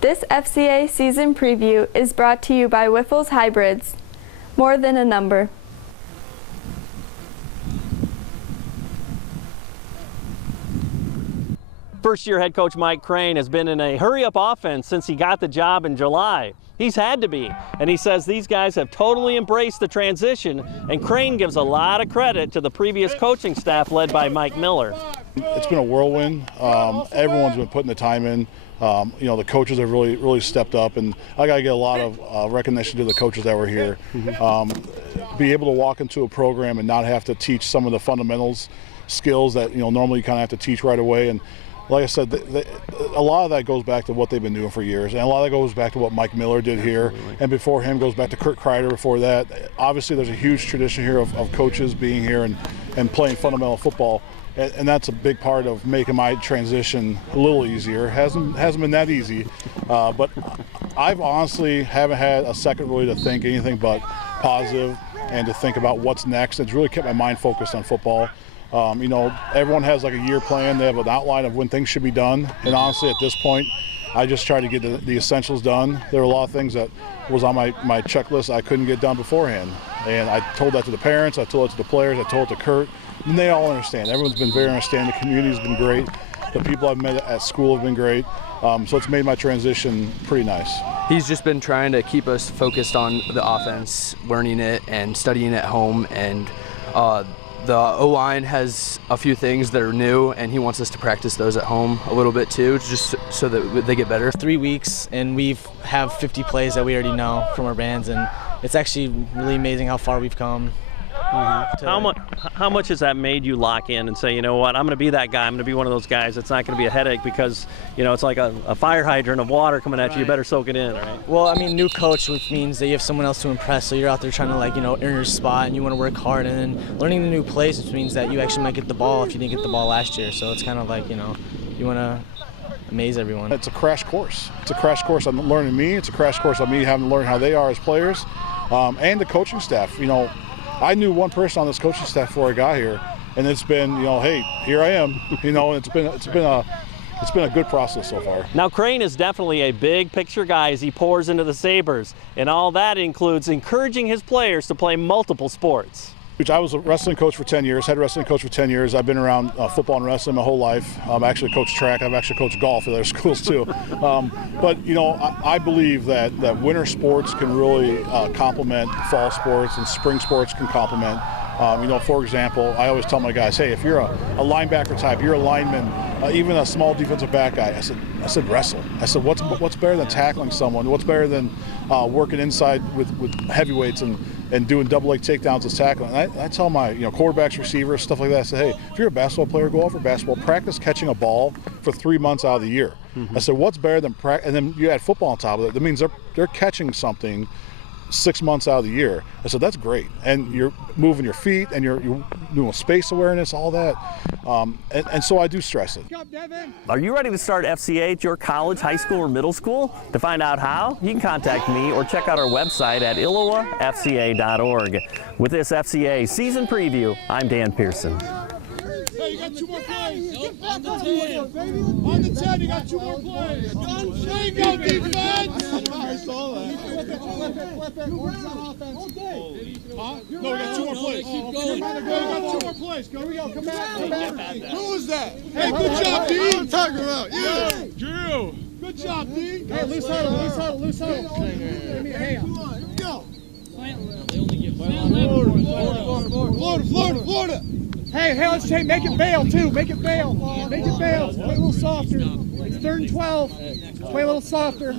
This FCA season preview is brought to you by Wiffles Hybrids. More than a number. First-year head coach Mike Crane has been in a hurry-up offense since he got the job in July. He's had to be, and he says these guys have totally embraced the transition, and Crane gives a lot of credit to the previous coaching staff led by Mike Miller. It's been a whirlwind. Everyone's been putting the time in. You know, the coaches have really stepped up, and I got to get a lot of recognition to the coaches that were here. Be able to walk into a program and not have to teach some of the fundamentals, skills that normally you kind of have to teach right away. And like I said, a lot of that goes back to what they've been doing for years, and a lot of that goes back to what Mike Miller did here, and before him goes back to Kurt Kreider before that. Obviously, there's a huge tradition here of coaches being here and playing fundamental football, and that's a big part of making my transition a little easier. Hasn't been that easy, but I've honestly haven't had a second really to think anything but positive and to think about what's next. It's really kept my mind focused on football. Everyone has like a year plan. They have an outline of when things should be done. And honestly, at this point, I just try to get the essentials done. There were a lot of things that was on my checklist I couldn't get done beforehand. And I told that to the parents, I told it to the players, I told it to Kurt, and they all understand. Everyone's been very understanding. The community's been great. The people I've met at school have been great. So it's made my transition pretty nice. He's just been trying to keep us focused on the offense, learning it and studying at home, and the O-line has a few things that are new, and he wants us to practice those at home a little bit too, just so that they get better. 3 weeks, and we have 50 plays that we already know from our bands, and it's actually really amazing how far we've come. How much has that made you lock in and say, you know what, I'm going to be that guy, I'm going to be one of those guys. It's not going to be a headache because, it's like a fire hydrant of water coming at you. You better soak it in, right? Well, I mean, new coach, which means that you have someone else to impress, so you're out there trying to, earn your spot, and you want to work hard, and then learning the new plays, which means that you actually might get the ball if you didn't get the ball last year. So it's kind of like, you want to amaze everyone. It's a crash course. It's a crash course on learning me. It's a crash course on me having to learn how they are as players, and the coaching staff. I knew one person on this coaching staff before I got here, and it's been, hey, here I am. It's been a good process so far. Now, Crane is definitely a big picture guy as he pours into the Sabers, and all that includes encouraging his players to play multiple sports. I was a wrestling coach for 10 years, head wrestling coach for 10 years. I've been around football and wrestling my whole life. I've actually coached track. I've actually coached golf at other schools too. But I believe that winter sports can really complement fall sports, and spring sports can complement. For example, I always tell my guys, hey, if you're a linebacker type, you're a lineman, even a small defensive back guy, I said wrestle. I said, what's better than tackling someone? What's better than working inside with heavyweights and doing double leg takedowns as tackling? And I tell my quarterbacks, receivers, stuff like that, I say, hey, if you're a basketball player, go out for basketball, practice catching a ball for 3 months out of the year. I said, what's better than and then you add football on top of it. That means they're catching something 6 months out of the year. I said, that's great. And you're moving your feet, and you're doing space awareness, all that. And so I do stress it. Are you ready to start FCA at your college, high school, or middle school? To find out how, you can contact me or check out our website at ILLOWAFCA.org. With this FCA season preview, I'm Dan Pearson. Hey, you got 2 more plays. Nope, on the 10. Baby. On the 10, you got 2 more plays. There you go, defense. I saw that. Huh? No, we got 2 more plays. Keep going. We got 2 more plays. Here we go. Come back. Who was that? Hey, good job, D. What I'm talking about. Yeah. Drew. Good job, D. Hey, loose huddle. Hey, go. Florida. Hey, let's make it bail, too. Make it bail. Play a little softer. It's 3rd and 12. Play a little softer.